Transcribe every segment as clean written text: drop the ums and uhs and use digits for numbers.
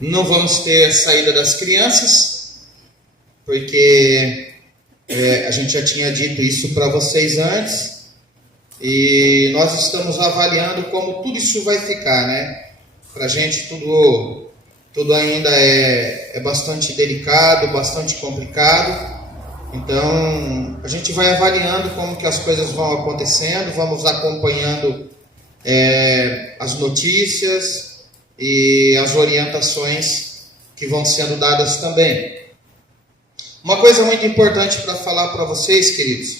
Não vamos ter saída das crianças, porque a gente já tinha dito isso para vocês antes, e nós estamos avaliando como tudo isso vai ficar, né? Para a gente tudo ainda é bastante delicado, bastante complicado. Então, a gente vai avaliando como que as coisas vão acontecendo, vamos acompanhando as notícias e as orientações que vão sendo dadas também. Uma coisa muito importante para falar para vocês, queridos,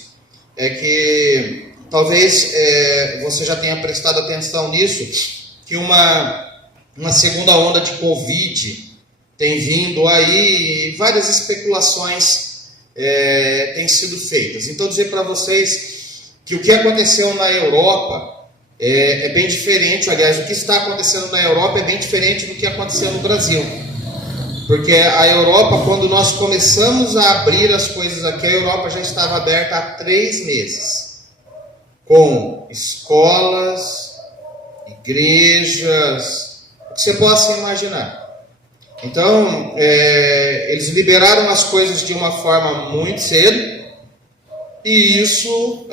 é que talvez você já tenha prestado atenção nisso, que uma segunda onda de Covid tem vindo aí, e várias especulações têm sido feitas. Então, dizer para vocês que o que aconteceu na Europa é bem diferente. Aliás, o que está acontecendo na Europa é bem diferente do que aconteceu no Brasil. Porque a Europa, quando nós começamos a abrir as coisas aqui, a Europa já estava aberta há 3 meses. Com escolas, igrejas, o que você possa imaginar. Então, eles liberaram as coisas de uma forma muito cedo, e isso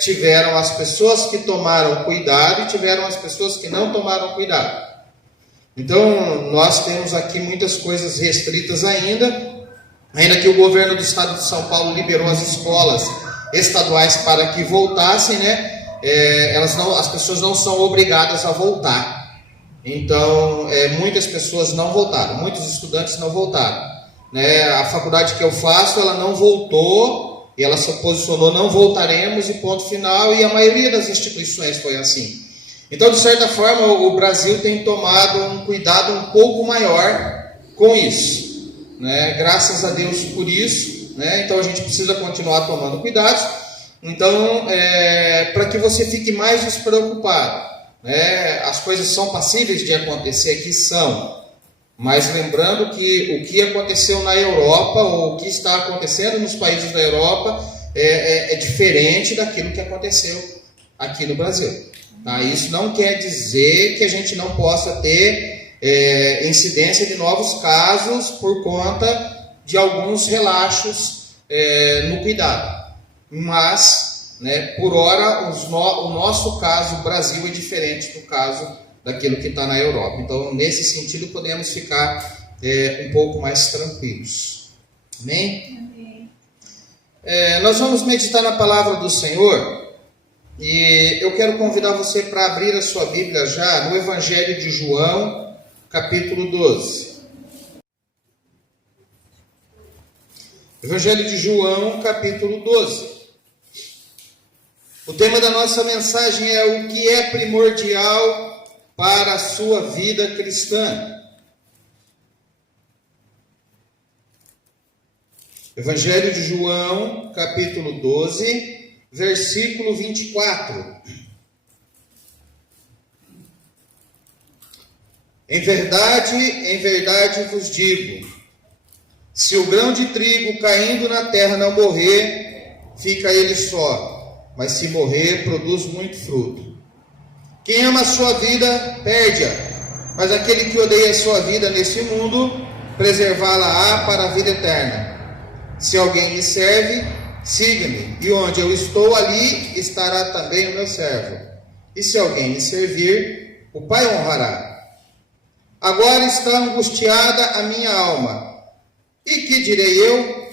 tiveram as pessoas que tomaram cuidado e tiveram as pessoas que não tomaram cuidado. Então, nós temos aqui muitas coisas restritas ainda que o governo do estado de São Paulo liberou as escolas estaduais para que voltassem, né? As pessoas não são obrigadas a voltar. Então, muitas pessoas não voltaram, muitos estudantes não voltaram, né? A faculdade que eu faço, ela não voltou, e ela se posicionou, não voltaremos, e ponto final, e a maioria das instituições foi assim. Então, de certa forma, o Brasil tem tomado um cuidado um pouco maior com isso, né? Graças a Deus por isso, né? Então, a gente precisa continuar tomando cuidados. Então, para que você fique mais despreocupado, as coisas são passíveis de acontecer, que são, mas lembrando que o que aconteceu na Europa, ou o que está acontecendo nos países da Europa, é diferente daquilo que aconteceu aqui no Brasil, tá? Isso não quer dizer que a gente não possa ter incidência de novos casos por conta de alguns relaxos no cuidado, mas por hora, o nosso caso, o Brasil, é diferente do caso daquilo que está na Europa. Então, nesse sentido, podemos ficar um pouco mais tranquilos. Amém? Amém. Nós vamos meditar na palavra do Senhor, e eu quero convidar você para abrir a sua Bíblia já no Evangelho de João, capítulo 12. Evangelho de João, capítulo 12. O tema da nossa mensagem é o que é primordial para a sua vida cristã. Evangelho de João, capítulo 12, versículo 24. Em verdade vos digo, se o grão de trigo caindo na terra não morrer, fica ele só. Mas se morrer, produz muito fruto. Quem ama a sua vida, perde-a. Mas aquele que odeia a sua vida nesse mundo, preservá-la-á para a vida eterna. Se alguém me serve, siga-me. E onde eu estou, ali estará também o meu servo. E se alguém me servir, o Pai honrará. Agora está angustiada a minha alma. E que direi eu?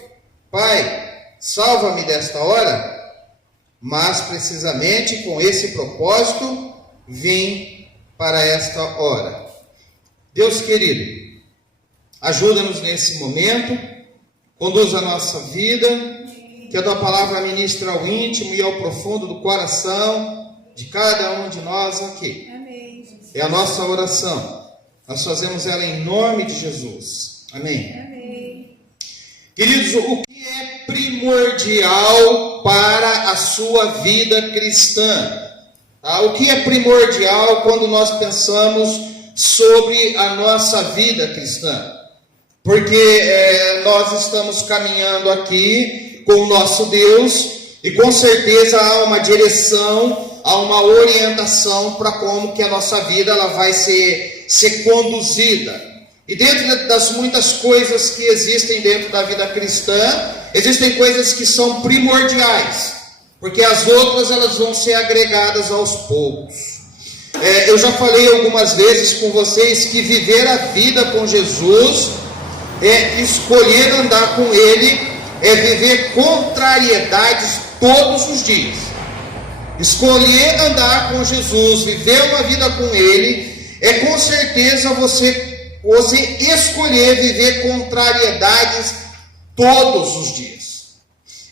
Pai, salva-me desta hora. Mas precisamente com esse propósito vim para esta hora. Deus querido, ajuda-nos nesse momento, conduz a nossa vida, que a tua palavra ministre ao íntimo e ao profundo do coração de cada um de nós aqui. Amém. É a nossa oração. Nós fazemos ela em nome de Jesus. Amém. Amém. Queridos, o que é primordial para a sua vida cristã? O que é primordial quando nós pensamos sobre a nossa vida cristã? Porque nós estamos caminhando aqui com o nosso Deus, e com certeza há uma direção, há uma orientação para como que a nossa vida ela vai ser conduzida. E dentro das muitas coisas que existem dentro da vida cristã, existem coisas que são primordiais, porque as outras elas vão ser agregadas aos poucos. Eu já falei algumas vezes com vocês que viver a vida com Jesus é escolher andar com Ele, é viver contrariedades todos os dias. Escolher andar com Jesus, viver uma vida com Ele, é com certeza você escolher viver contrariedades todos os dias.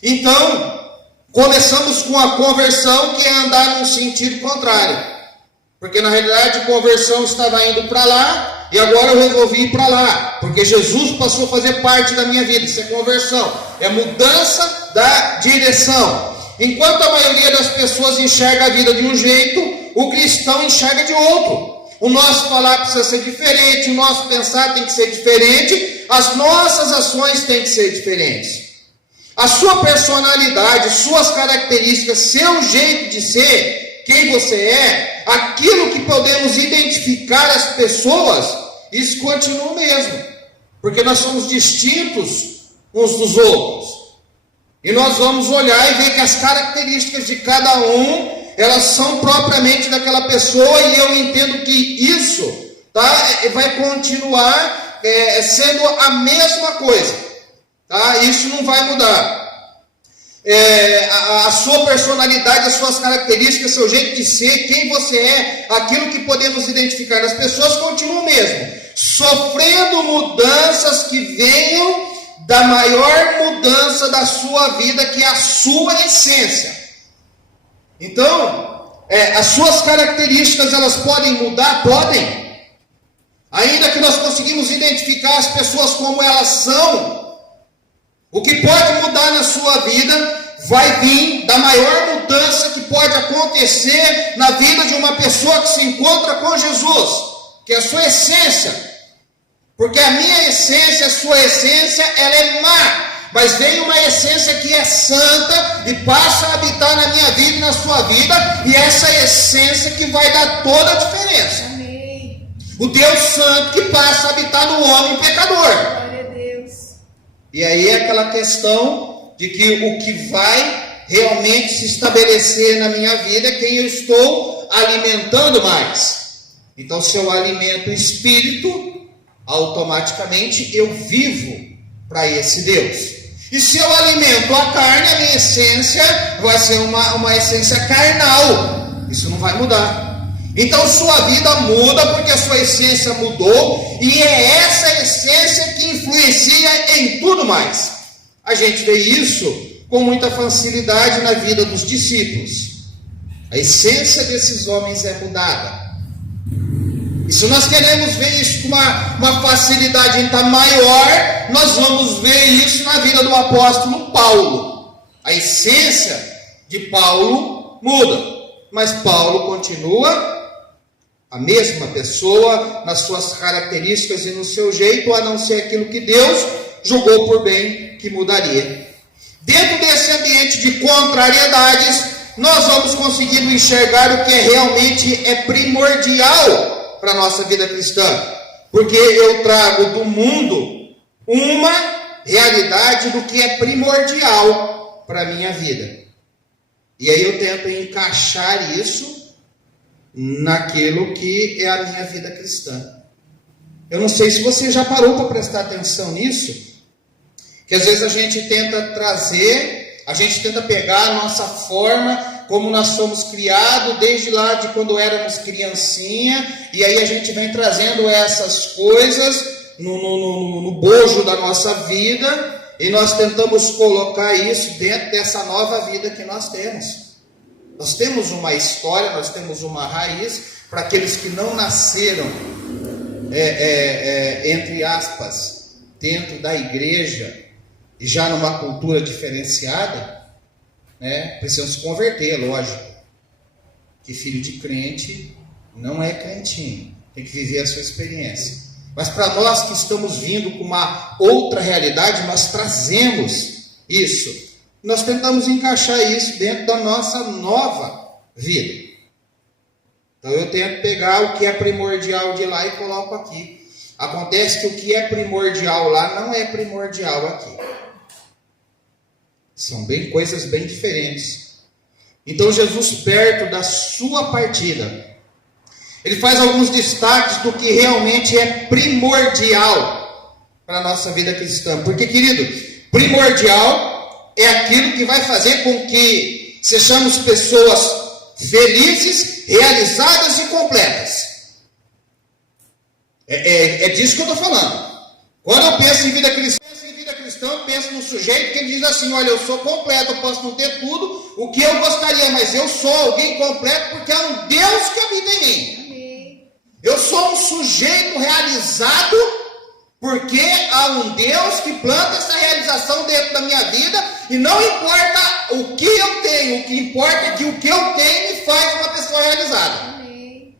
Então, começamos com a conversão, que é andar num sentido contrário. Porque na realidade a conversão estava indo para lá, e agora eu resolvi ir para lá, porque Jesus passou a fazer parte da minha vida. Isso é conversão, é mudança da direção. Enquanto a maioria das pessoas enxerga a vida de um jeito, o cristão enxerga de outro. O nosso falar precisa ser diferente, o nosso pensar tem que ser diferente, as nossas ações têm que ser diferentes. A sua personalidade, suas características, seu jeito de ser, quem você é, aquilo que podemos identificar as pessoas, isso continua o mesmo. Porque nós somos distintos uns dos outros. E nós vamos olhar e ver que as características de cada um, elas são propriamente daquela pessoa, e eu entendo que isso vai continuar sendo a mesma coisa. Isso não vai mudar. A sua personalidade, as suas características, seu jeito de ser, quem você é, aquilo que podemos identificar nas pessoas continua o mesmo, sofrendo mudanças que venham da maior mudança da sua vida, que é a sua essência. Então, as suas características, elas podem mudar? Podem. Ainda que nós conseguimos identificar as pessoas como elas são, o que pode mudar na sua vida vai vir da maior mudança que pode acontecer na vida de uma pessoa que se encontra com Jesus, que é a sua essência. Porque a minha essência, a sua essência, ela é má. Mas vem uma essência que é santa e passa a habitar na minha vida e na sua vida, e essa essência que vai dar toda a diferença. Amém. O Deus santo que passa a habitar no homem pecador. Glória a Deus. E aí é aquela questão de que o que vai realmente se estabelecer na minha vida é quem eu estou alimentando mais. Então, se eu alimento o espírito, automaticamente eu vivo para esse Deus. E se eu alimento a carne, a minha essência vai ser uma essência carnal. Isso não vai mudar. Então sua vida muda porque a sua essência mudou, e é essa essência que influencia em tudo mais. A gente vê isso com muita facilidade na vida dos discípulos. A essência desses homens é mudada. E se nós queremos ver isso com uma facilidade ainda maior, nós vamos ver isso na vida do apóstolo Paulo. A essência de Paulo muda, mas Paulo continua a mesma pessoa nas suas características e no seu jeito, a não ser aquilo que Deus julgou por bem que mudaria. Dentro desse ambiente de contrariedades, nós vamos conseguindo enxergar o que realmente é primordial para a nossa vida cristã, porque eu trago do mundo uma realidade do que é primordial para a minha vida, e aí eu tento encaixar isso naquilo que é a minha vida cristã. Eu não sei se você já parou para prestar atenção nisso, que às vezes a gente tenta pegar a nossa forma, como nós fomos criados desde lá de quando éramos criancinha, e aí a gente vem trazendo essas coisas no bojo da nossa vida, e nós tentamos colocar isso dentro dessa nova vida que nós temos. Nós temos uma história, nós temos uma raiz. Para aqueles que não nasceram, entre aspas, dentro da igreja, e já numa cultura diferenciada, precisam se converter, lógico, que filho de crente não é crentinho, tem que viver a sua experiência. Mas para nós que estamos vindo com uma outra realidade, nós trazemos isso, nós tentamos encaixar isso dentro da nossa nova vida. Então eu tento pegar o que é primordial de lá e coloco aqui. Acontece que o que é primordial lá não é primordial aqui. São coisas bem diferentes. Então Jesus, perto da sua partida, ele faz alguns destaques do que realmente é primordial para a nossa vida cristã. Porque, querido, primordial é aquilo que vai fazer com que sejamos pessoas felizes, realizadas e completas. É disso que eu estou falando. Quando eu penso em vida cristã, eu penso no sujeito que ele diz assim: olha, eu sou completo, eu posso não ter tudo o que eu gostaria, mas eu sou alguém completo porque há um Deus que habita em mim. Amém. Eu sou um sujeito realizado porque há um Deus que planta essa realização dentro da minha vida, e não importa o que eu tenho, o que importa é que o que eu tenho me faz uma pessoa realizada. Amém.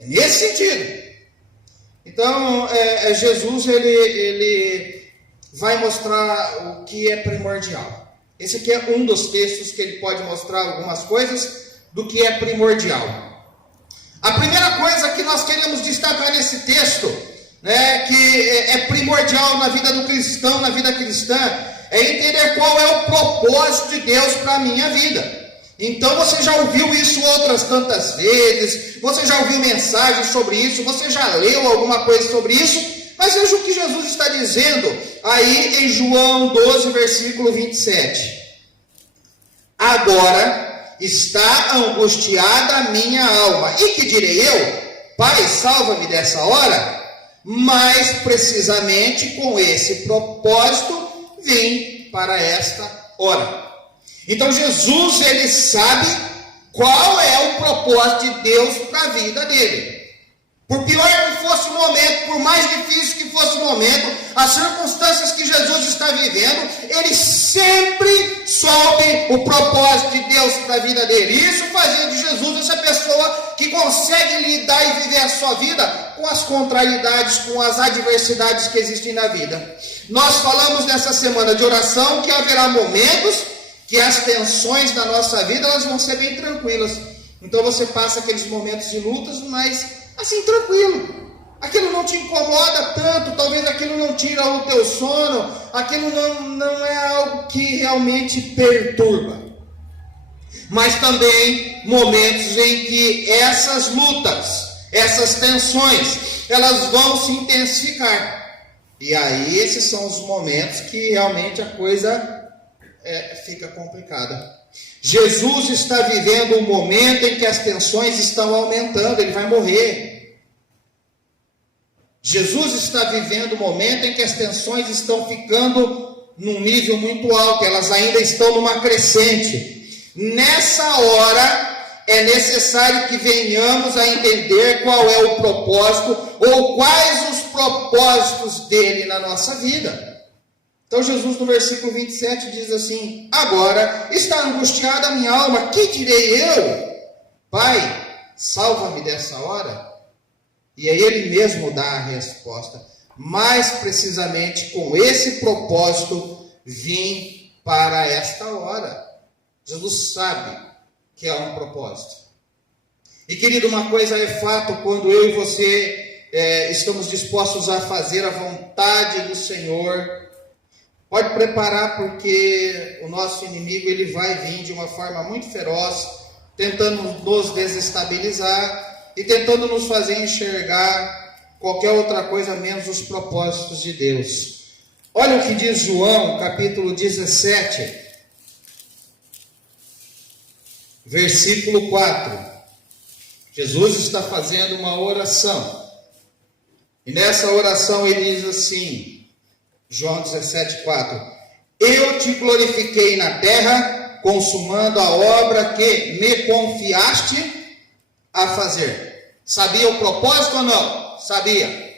É nesse sentido. Então, Jesus, ele vai mostrar o que é primordial. Esse aqui é um dos textos que ele pode mostrar algumas coisas do que é primordial. A primeira coisa que nós queremos destacar nesse texto, né, que é primordial na vida do cristão, na vida cristã, é entender qual é o propósito de Deus para a minha vida. Então você já ouviu isso outras tantas vezes, você já ouviu mensagens sobre isso, você já leu alguma coisa sobre isso, mas veja o que Jesus está dizendo aí em João 12, versículo 27. Agora está angustiada a minha alma. E que direi eu? Pai, salva-me dessa hora. Mas precisamente com esse propósito vim para esta hora. Então Jesus, ele sabe qual é o propósito de Deus para a vida dele. Por pior que fosse o momento, por mais difícil que fosse o momento, as circunstâncias que Jesus está vivendo, ele sempre soube o propósito de Deus para a vida dele. E isso fazia de Jesus essa pessoa que consegue lidar e viver a sua vida com as contrariedades, com as adversidades que existem na vida. Nós falamos nessa semana de oração que haverá momentos que as tensões da nossa vida, elas vão ser bem tranquilas. Então você passa aqueles momentos de lutas, mas assim, tranquilo. Aquilo não te incomoda tanto, talvez aquilo não tira o teu sono, aquilo não é algo que realmente perturba. Mas também momentos em que essas lutas, essas tensões, elas vão se intensificar. E aí esses são os momentos que realmente a coisa fica complicada. Jesus está vivendo um momento em que as tensões estão aumentando, ele vai morrer. Jesus está vivendo um momento em que as tensões estão ficando num nível muito alto, elas ainda estão numa crescente. Nessa hora, é necessário que venhamos a entender qual é o propósito, ou quais os propósitos dele na nossa vida. Então Jesus no versículo 27 diz assim: agora está angustiada a minha alma, que direi eu? Pai, salva-me dessa hora. E aí ele mesmo dá a resposta. Mais precisamente com esse propósito vim para esta hora. Jesus sabe que há um propósito. E querido, uma coisa é fato, quando eu e você estamos dispostos a fazer a vontade do Senhor, pode preparar, porque o nosso inimigo ele vai vir de uma forma muito feroz, tentando nos desestabilizar e tentando nos fazer enxergar qualquer outra coisa menos os propósitos de Deus. Olha o que diz João, capítulo 17, versículo 4. Jesus está fazendo uma oração. E nessa oração ele diz assim, João 17,4: eu te glorifiquei na terra, consumando a obra que me confiaste a fazer. Sabia o propósito ou não? Sabia.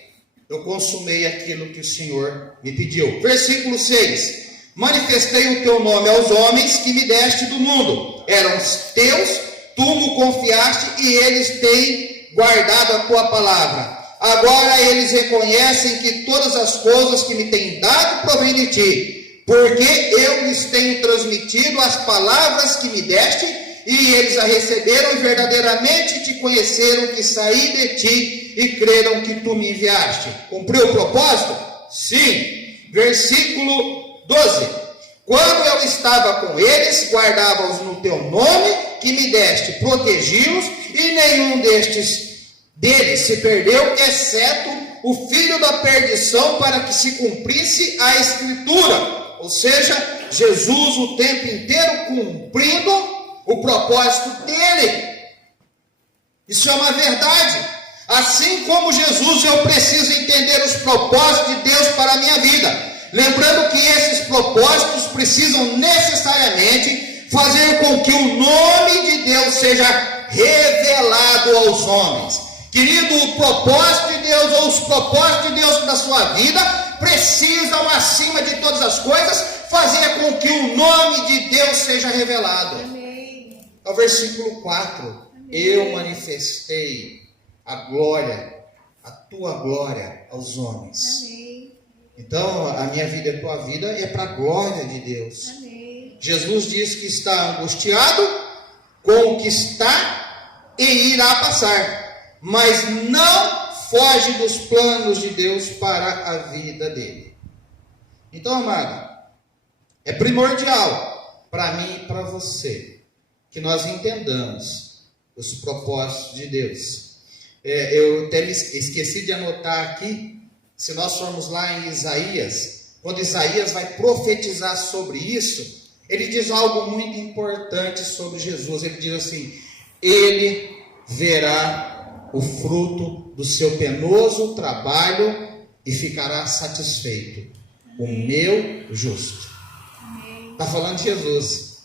Eu consumei aquilo que o Senhor me pediu. Versículo 6: manifestei o teu nome aos homens que me deste do mundo. Eram os teus, tu me confiaste e eles têm guardado a tua palavra. Agora eles reconhecem que todas as coisas que me têm dado provêm de ti, porque eu lhes tenho transmitido as palavras que me deste, e eles a receberam e verdadeiramente te conheceram, que saí de ti e creram que tu me enviaste. Cumpriu o propósito? Sim. Versículo 12. Quando eu estava com eles, guardava-os no teu nome, que me deste, protegi-los, e nenhum deles se perdeu, exceto o filho da perdição, para que se cumprisse a Escritura. Ou seja, Jesus o tempo inteiro cumprindo o propósito dele. Isso é uma verdade. Assim como Jesus, eu preciso entender os propósitos de Deus para a minha vida. Lembrando que esses propósitos precisam necessariamente fazer com que o nome de Deus seja revelado aos homens. Querido, o propósito de Deus ou os propósitos de Deus na sua vida precisam, acima de todas as coisas, fazer com que o nome de Deus seja revelado. Amém. É o versículo 4. Amém. Eu manifestei a glória, a tua glória aos homens. Amém. Então, a minha vida e a tua vida é para a glória de Deus. Amém. Jesus diz que está angustiado com o que está e irá passar, mas não foge dos planos de Deus para a vida dele. Então, amado, é primordial para mim e para você que nós entendamos os propósitos de Deus. Eu até me esqueci de anotar aqui. Se nós formos lá em Isaías, quando Isaías vai profetizar sobre isso, ele diz algo muito importante sobre Jesus. Ele diz assim: ele verá o fruto do seu penoso trabalho e ficará satisfeito. O meu justo. Está falando de Jesus.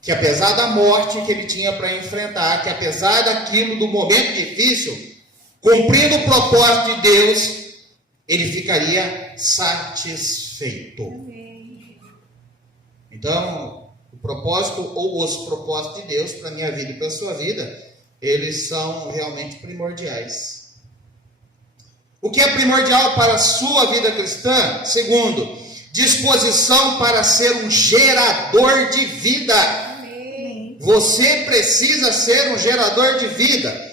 Que apesar da morte que ele tinha para enfrentar, que apesar daquilo, do momento difícil, cumprindo o propósito de Deus, ele ficaria satisfeito. Amém. Então, o propósito ou os propósitos de Deus para a minha vida e para a sua vida, eles são realmente primordiais. O que é primordial para a sua vida cristã? Segundo, disposição para ser um gerador de vida. Amém. Você precisa ser um gerador de vida.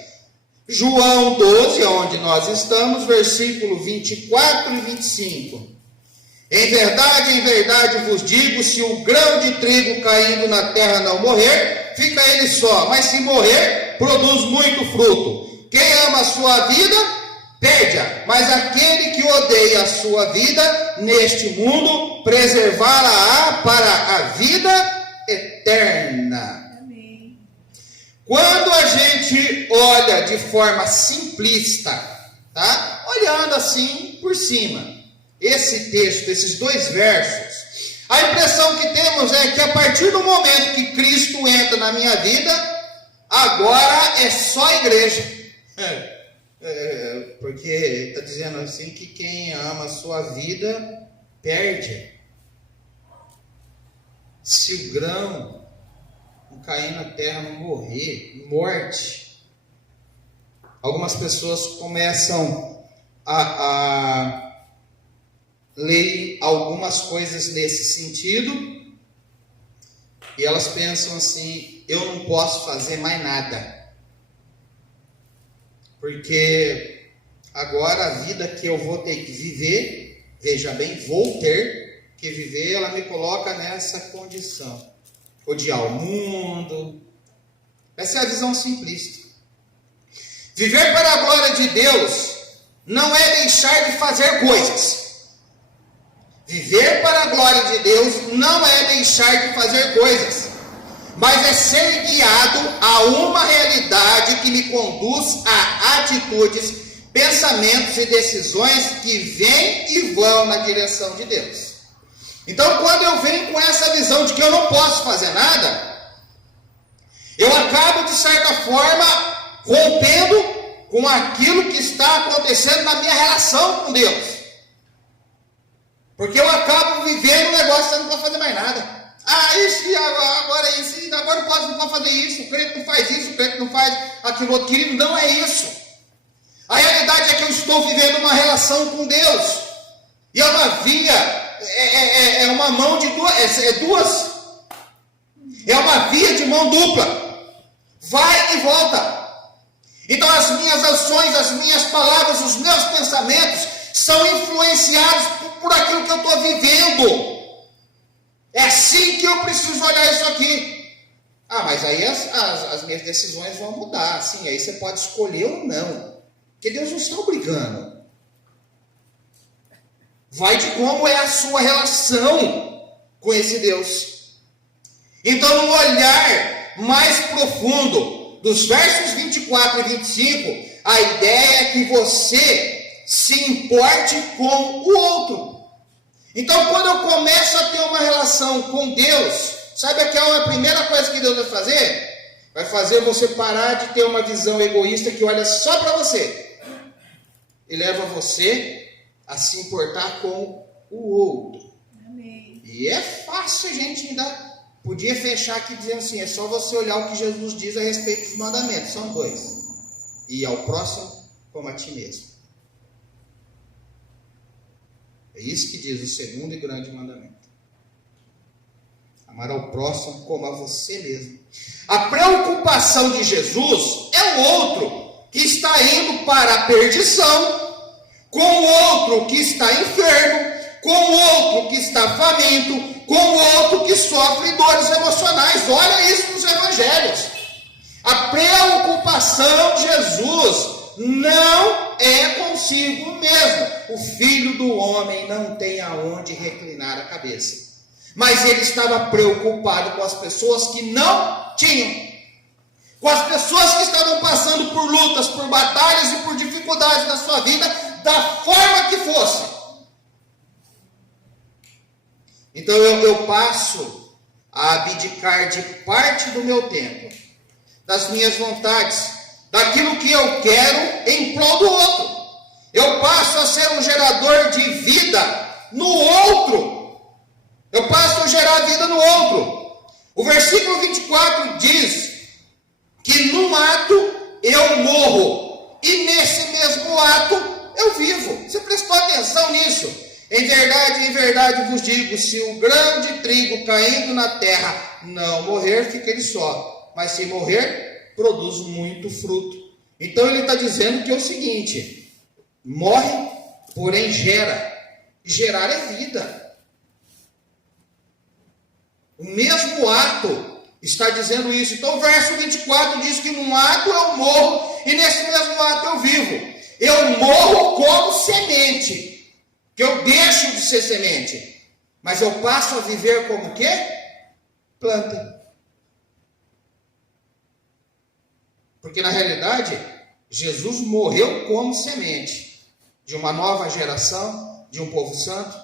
João 12, onde nós estamos, versículo 24 e 25. Em verdade vos digo, se o grão de trigo caindo na terra não morrer, fica ele só, mas se morrer, produz muito fruto. Quem ama a sua vida, perde-a, mas aquele que odeia a sua vida neste mundo, preservá-la-á para a vida eterna. Quando a gente olha de forma simplista, tá? Olhando assim por cima, esse texto, esses dois versos, a impressão que temos é que a partir do momento que Cristo entra na minha vida, agora é só igreja. Porque está dizendo assim que quem ama a sua vida, perde. Se o grão cair na terra, não morrer, morte. Algumas pessoas começam a ler algumas coisas nesse sentido e elas pensam assim: eu não posso fazer mais nada, porque agora a vida que eu vou ter que viver, veja bem, vou ter que viver, ela me coloca nessa condição. Odiar o mundo. Essa é a visão simplista. Viver para a glória de Deus não é deixar de fazer coisas. Viver para a glória de Deus não é deixar de fazer coisas, mas é ser guiado a uma realidade que me conduz a atitudes, pensamentos e decisões que vêm e vão na direção de Deus. Então, quando eu venho com essa visão de que eu não posso fazer nada, eu acabo, de certa forma, rompendo com aquilo que está acontecendo na minha relação com Deus. Porque eu acabo vivendo um negócio que eu não posso fazer mais nada. Isso, agora isso, agora não pode fazer isso, o crente não faz isso, o crente não faz aquilo outro. Querido, não é isso. A realidade é que eu estou vivendo uma relação com Deus. E é uma via... É uma mão de duas. É uma via de mão dupla. Vai e volta. Então as minhas ações, as minhas palavras, os meus pensamentos são influenciados por aquilo que eu estou vivendo. É assim que eu preciso olhar isso aqui. Ah, mas aí as minhas decisões vão mudar. Sim, aí você pode escolher ou não. Porque Deus não está obrigando. Vai de como é a sua relação com esse Deus. Então, no olhar mais profundo dos versos 24 e 25, a ideia é que você se importe com o outro. Então, quando eu começo a ter uma relação com Deus, sabe qual é a primeira coisa que Deus vai fazer? Vai fazer você parar de ter uma visão egoísta que olha só para você. E leva você a se importar com o outro. Amém. E é fácil a gente ainda podia fechar aqui dizendo assim, é só você olhar o que Jesus diz a respeito dos mandamentos. São 2. E ao próximo como a ti mesmo. É isso que diz o segundo e grande mandamento. Amar ao próximo como a você mesmo. A preocupação de Jesus é o outro que está indo para a perdição, com o outro que está enfermo, com o outro que está faminto, com o outro que sofre dores emocionais. Olha isso nos evangelhos. A preocupação de Jesus não é consigo mesmo. O Filho do Homem não tem aonde reclinar a cabeça. Mas ele estava preocupado com as pessoas que não tinham. Com as pessoas que estavam passando por lutas, por batalhas e por dificuldades na sua vida, da forma que fosse. Então eu passo a abdicar de parte do meu tempo, das minhas vontades, daquilo que eu quero em prol do outro. Eu passo a ser um gerador de vida no outro. Eu passo a gerar vida no outro. O versículo 24 diz que num ato eu morro e nesse mesmo ato eu vivo. Você prestou atenção nisso? Em verdade vos digo, se o grão de trigo caindo na terra não morrer, fica ele só. Mas se morrer, produz muito fruto. Então ele está dizendo que é o seguinte: morre, porém gera. Gerar é vida. O mesmo ato está dizendo isso. Então o verso 24 diz que num ato eu morro e nesse mesmo ato eu vivo. Eu morro como semente, que eu deixo de ser semente, mas eu passo a viver como quê? Planta. Porque na realidade, Jesus morreu como semente de uma nova geração, de um povo santo,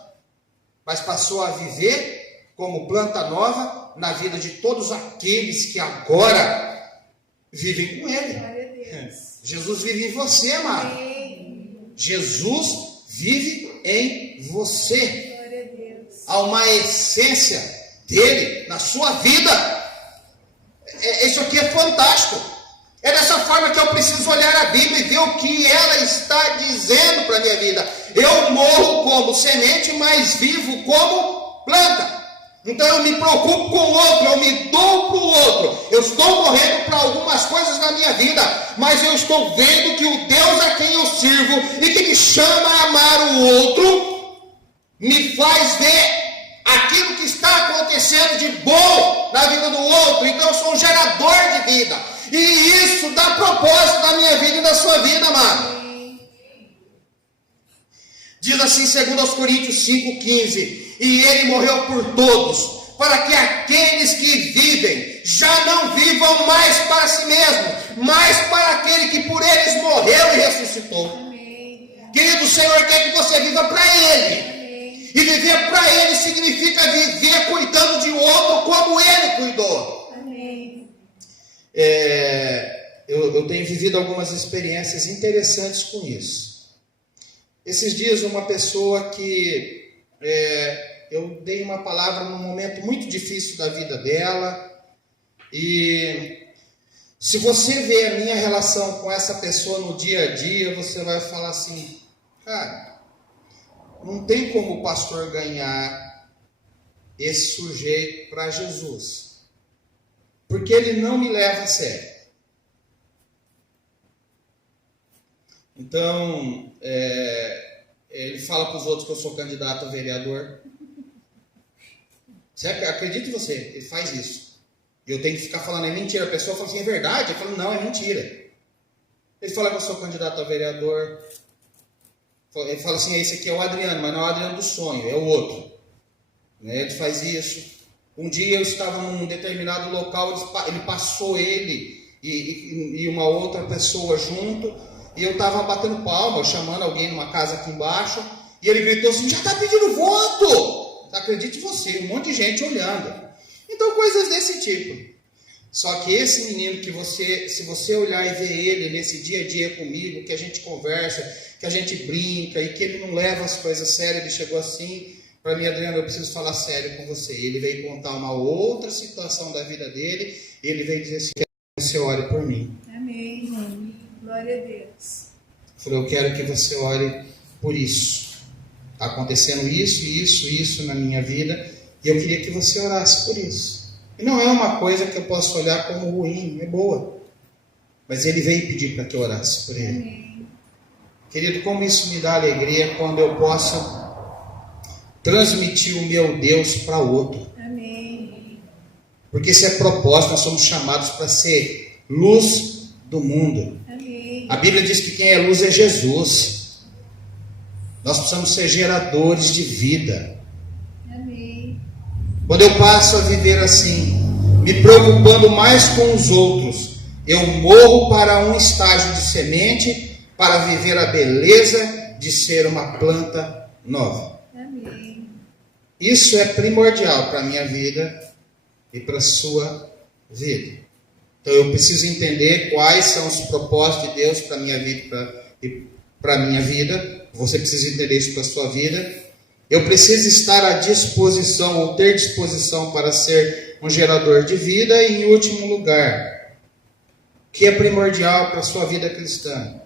mas passou a viver como planta nova na vida de todos aqueles que agora vivem com Ele. Glória a Deus. Jesus vive em você, amado. Amém. Jesus vive em você. Glória a Deus. Há uma essência dele na sua vida. Isso aqui é fantástico. É dessa forma que eu preciso olhar a Bíblia e ver o que ela está dizendo para a minha vida. Eu morro como semente, mas vivo como planta. Então eu me preocupo com o outro, eu me dou para o outro. Eu estou morrendo para algumas coisas na minha vida, mas eu estou vendo que o Deus a quem eu sirvo e que me chama a amar o outro, me faz ver aquilo que está acontecendo de bom na vida do outro. Então eu sou um gerador de vida. E isso dá propósito na minha vida e na sua vida, amado. Diz assim, 2 Coríntios 5,15: e ele morreu por todos, para que aqueles que vivem já não vivam mais para si mesmos, mas para aquele que por eles morreu e ressuscitou. Amém. Querido, o Senhor quer que você viva para Ele. Amém. E viver para Ele significa viver cuidando de outro como Ele cuidou. Amém. Eu tenho vivido algumas experiências interessantes com isso. Esses dias uma pessoa que eu dei uma palavra num momento muito difícil da vida dela, e se você vê a minha relação com essa pessoa no dia a dia, você vai falar assim, cara, não tem como o pastor ganhar esse sujeito para Jesus. Porque ele não me leva a sério. Então, ele fala para os outros que eu sou candidato a vereador. Você acredita em você? Ele faz isso. E eu tenho que ficar falando, é mentira. A pessoa fala assim, é verdade? Eu falo, não, é mentira. Ele fala que eu sou candidato a vereador. Ele fala assim, esse aqui é o Adriano, mas não é o Adriano do sonho, é o outro. Ele faz isso. Um dia eu estava num determinado local, ele passou ele e uma outra pessoa junto, e eu estava batendo palma, chamando alguém numa casa aqui embaixo, e ele gritou assim, já está pedindo voto! Acredite você, um monte de gente olhando. Então, coisas desse tipo. Só que esse menino que se você olhar e ver ele nesse dia a dia comigo, que a gente conversa, que a gente brinca e que ele não leva as coisas sérias, ele chegou assim, para mim, Adriano, eu preciso falar sério com você. Ele veio contar uma outra situação da vida dele, e ele veio dizer assim, quero que você ore por mim. Amém. Glória a Deus. Eu falei, eu quero que você ore por isso. Está acontecendo isso na minha vida, e eu queria que você orasse por isso. E não é uma coisa que eu posso olhar como ruim, é boa. Mas ele veio pedir para que eu orasse por ele. Amém. Querido, como isso me dá alegria quando eu posso transmitir o meu Deus para outro. Amém. Porque esse é propósito, nós somos chamados para ser luz do mundo. Amém. A Bíblia diz que quem é luz é Jesus. Nós precisamos ser geradores de vida. Amém. Quando eu passo a viver assim, me preocupando mais com os outros, eu morro para um estágio de semente, para viver a beleza de ser uma planta nova. Amém. Isso é primordial para a minha vida e para a sua vida. Então eu preciso entender quais são os propósitos de Deus para a minha vida e para a minha vida. Você precisa entender isso para a sua vida. Eu preciso estar à disposição ou ter disposição para ser um gerador de vida. E em último lugar, que é primordial para a sua vida cristã?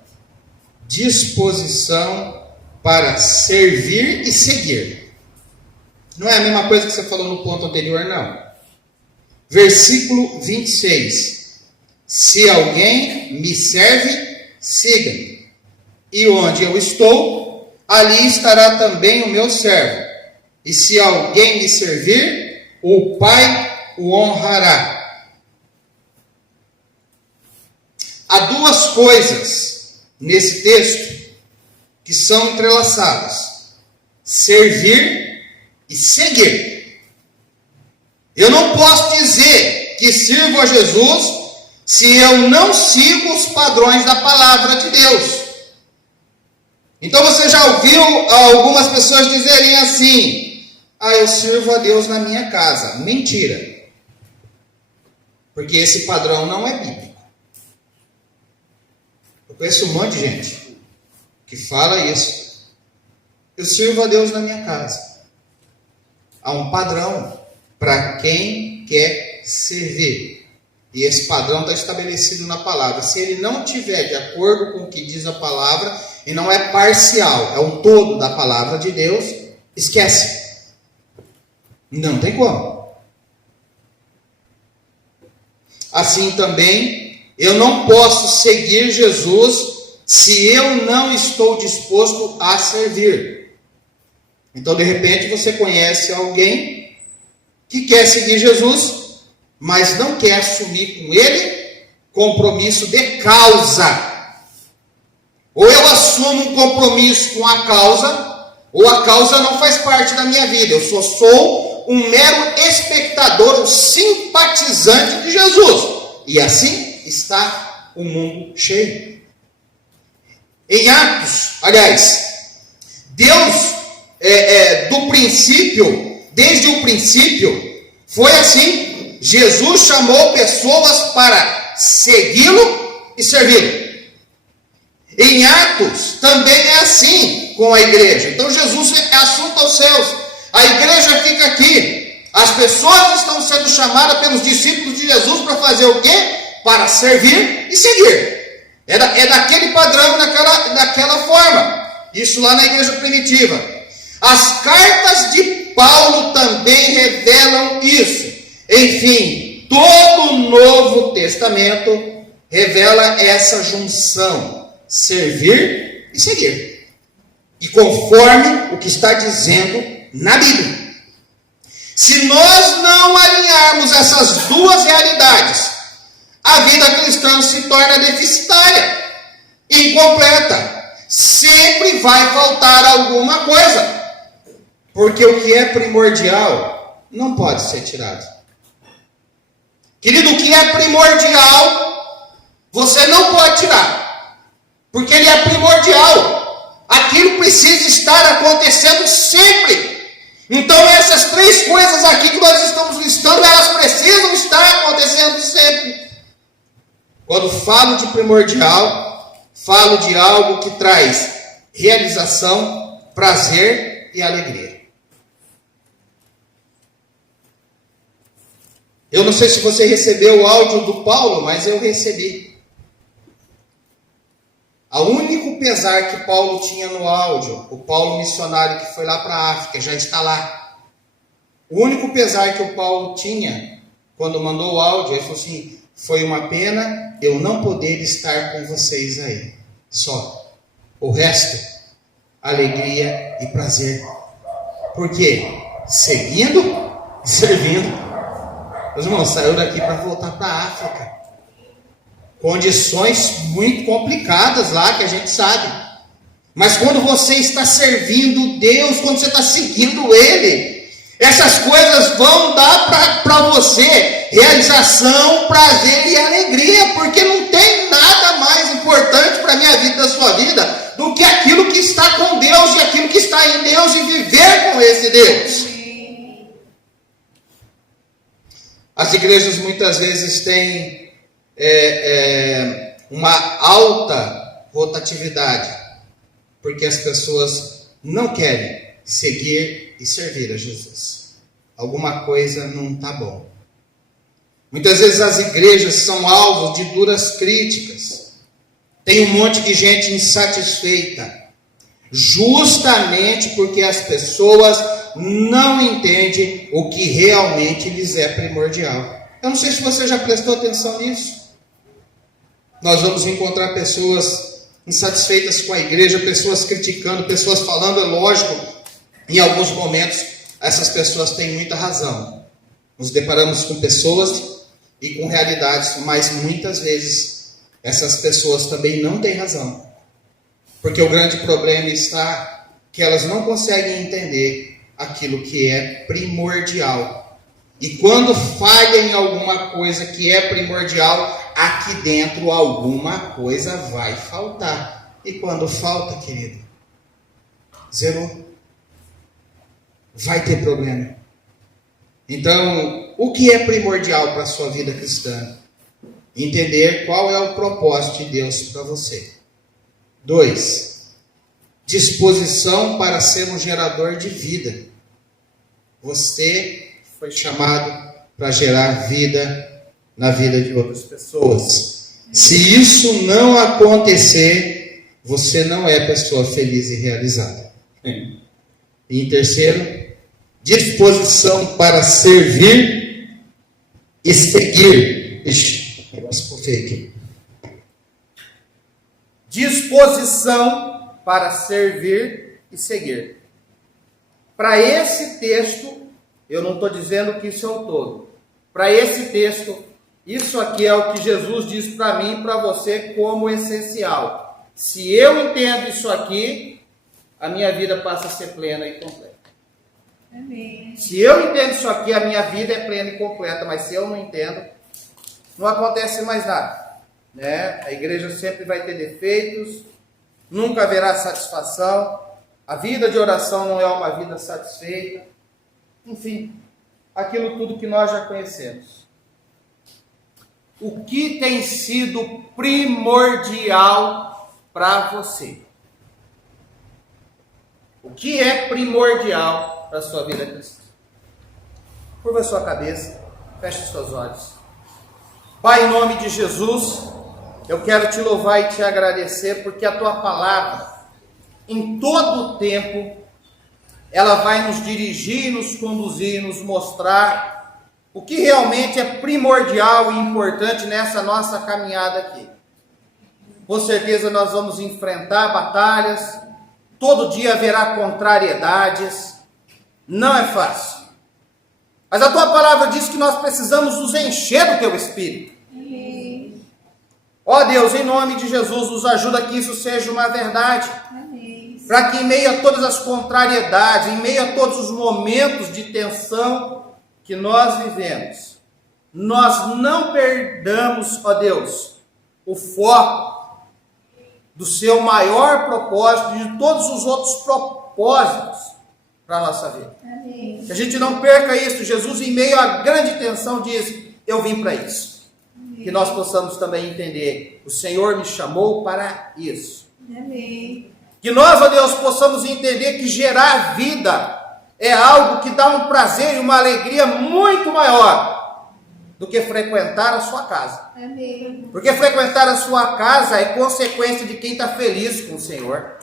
Disposição para servir e seguir. Não é a mesma coisa que você falou no ponto anterior, não. Versículo 26. Se alguém me serve, siga-me. E onde eu estou, ali estará também o meu servo. E se alguém me servir, o Pai o honrará. Há duas coisas nesse texto que são entrelaçadas: servir e seguir. Eu não posso dizer que sirvo a Jesus se eu não sigo os padrões da palavra de Deus. Então você já ouviu algumas pessoas dizerem assim: eu sirvo a Deus na minha casa. Mentira. Porque esse padrão não é bíblico. Eu conheço um monte de gente que fala isso. Eu sirvo a Deus na minha casa. Há um padrão para quem quer servir. E esse padrão está estabelecido na palavra. Se ele não tiver de acordo com o que diz a palavra, e não é parcial, é um todo da palavra de Deus, esquece. Não tem como. Assim também, eu não posso seguir Jesus se eu não estou disposto a servir. Então, de repente, você conhece alguém que quer seguir Jesus, mas não quer assumir com ele compromisso de causa. Ou eu assumo um compromisso com a causa, ou a causa não faz parte da minha vida. Eu só sou um mero espectador, um simpatizante de Jesus. E assim está o mundo cheio. Em Atos, aliás, Deus, do princípio, desde o princípio, foi assim. Jesus chamou pessoas para segui-lo e servi-lo. Em Atos também é assim com a igreja. Então Jesus é assunto aos céus. A igreja fica aqui. As pessoas estão sendo chamadas pelos discípulos de Jesus para fazer o quê? Para servir e seguir. É daquele padrão, daquela forma. Isso lá na igreja primitiva. As cartas de Paulo também revelam isso. Enfim, todo o Novo Testamento revela essa junção, servir e seguir. E conforme o que está dizendo na Bíblia. Se nós não alinharmos essas duas realidades, a vida cristã se torna deficitária, incompleta. Sempre vai faltar alguma coisa. Porque o que é primordial não pode ser tirado. Querido, o que é primordial, você não pode tirar. Porque ele é primordial. Aquilo precisa estar acontecendo sempre. Então essas três coisas aqui que nós estamos listando, elas precisam estar acontecendo sempre. Quando falo de primordial, falo de algo que traz realização, prazer e alegria. Eu não sei se você recebeu o áudio do Paulo, mas eu recebi. O único pesar que Paulo tinha no áudio, o Paulo missionário que foi lá para a África, já está lá. O único pesar que o Paulo tinha, quando mandou o áudio, ele falou assim: foi uma pena eu não poder estar com vocês aí. Só. O resto, alegria e prazer. Por quê? Seguindo e servindo. Meus irmãos, saiu daqui para voltar para a África. Condições muito complicadas lá, que a gente sabe. Mas quando você está servindo Deus, quando você está seguindo Ele, essas coisas vão dar para você realização, prazer e alegria, porque não tem nada mais importante para a minha vida, da sua vida, do que aquilo que está com Deus e aquilo que está em Deus e viver com esse Deus. As igrejas muitas vezes têm uma alta rotatividade, porque as pessoas não querem seguir e servir a Jesus. Alguma coisa não está bom. Muitas vezes as igrejas são alvo de duras críticas. Tem um monte de gente insatisfeita, justamente porque as pessoas não entendem o que realmente lhes é primordial. Eu não sei se você já prestou atenção nisso. Nós vamos encontrar pessoas insatisfeitas com a igreja, pessoas criticando, pessoas falando, é lógico, em alguns momentos essas pessoas têm muita razão. Nos deparamos com pessoas e com realidades, mas muitas vezes essas pessoas também não têm razão. Porque o grande problema está que elas não conseguem entender aquilo que é primordial. E quando falha em alguma coisa que é primordial, aqui dentro alguma coisa vai faltar. E quando falta, querido, zerou. Vai ter problema. Então, o que é primordial para a sua vida cristã? Entender qual é o propósito de Deus para você. 2. Disposição para ser um gerador de vida. Você foi chamado para gerar vida na vida de outras pessoas. Se isso não acontecer, você não é pessoa feliz e realizada. E em terceiro, disposição para servir e seguir. Ixi, negócio fake. Disposição para servir e seguir. Para esse texto, eu não estou dizendo que isso é o todo. Para esse texto, isso aqui é o que Jesus diz para mim e para você como essencial. Se eu entendo isso aqui, a minha vida passa a ser plena e completa. Amém. Se eu entendo isso aqui, a minha vida é plena e completa. Mas se eu não entendo, não acontece mais nada. Né? A igreja sempre vai ter defeitos, nunca haverá satisfação. A vida de oração não é uma vida satisfeita. Enfim, aquilo tudo que nós já conhecemos. O que tem sido primordial para você? O que é primordial para a sua vida cristã? Curva a sua cabeça, feche os seus olhos. Pai, em nome de Jesus, eu quero te louvar e te agradecer, porque a tua palavra, em todo o tempo, ela vai nos dirigir, nos conduzir, nos mostrar o que realmente é primordial e importante nessa nossa caminhada aqui. Com certeza nós vamos enfrentar batalhas, todo dia haverá contrariedades, não é fácil. Mas a tua palavra diz que nós precisamos nos encher do teu Espírito. Amém. Ó Deus, em nome de Jesus, nos ajuda que isso seja uma verdade. Amém. Para que em meio a todas as contrariedades, em meio a todos os momentos de tensão que nós vivemos, nós não perdamos, ó Deus, o foco do seu maior propósito e de todos os outros propósitos para a nossa vida. Amém. Que a gente não perca isso. Jesus, em meio à grande tensão, diz: eu vim para isso. Amém. Que nós possamos também entender: o Senhor me chamou para isso. Amém. Que nós, ó Deus, possamos entender que gerar vida é algo que dá um prazer e uma alegria muito maior do que frequentar a sua casa. Amém. Porque frequentar a sua casa é consequência de quem está feliz com o Senhor.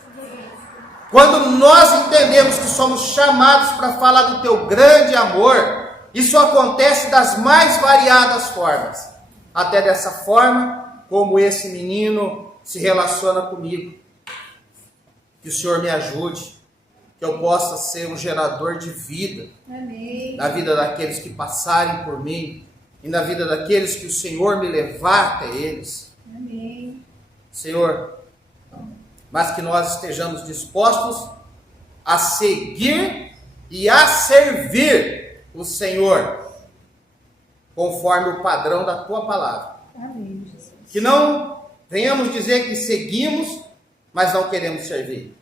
Quando nós entendemos que somos chamados para falar do teu grande amor, isso acontece das mais variadas formas. Até dessa forma, como esse menino se relaciona comigo. Que o Senhor me ajude, que eu possa ser um gerador de vida. Amém. Na vida daqueles que passarem por mim e na vida daqueles que o Senhor me levar até eles. Amém. Senhor, mas que nós estejamos dispostos a seguir e a servir o Senhor, conforme o padrão da tua palavra. Amém, Jesus. Que não venhamos dizer que seguimos, mas não queremos servir.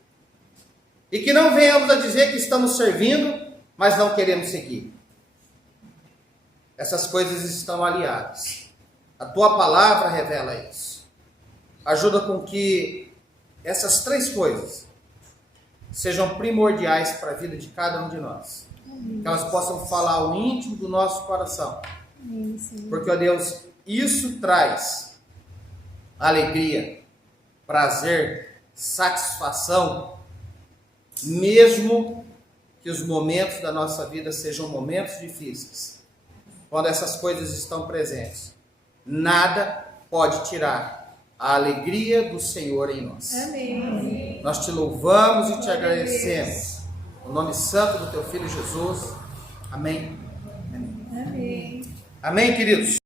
E que não venhamos a dizer que estamos servindo, mas não queremos seguir. Essas coisas estão aliadas. A tua palavra revela isso. Ajuda com que essas três coisas sejam primordiais para a vida de cada um de nós. Amém. Que elas possam falar o íntimo do nosso coração. Amém, Senhor. Porque, ó Deus, isso traz alegria, prazer, satisfação, mesmo que os momentos da nossa vida sejam momentos difíceis. Quando essas coisas estão presentes, nada pode tirar a alegria do Senhor em nós. Amém. Nós te louvamos e te agradecemos. No nome santo do teu Filho Jesus. Amém. Amém. Amém, queridos.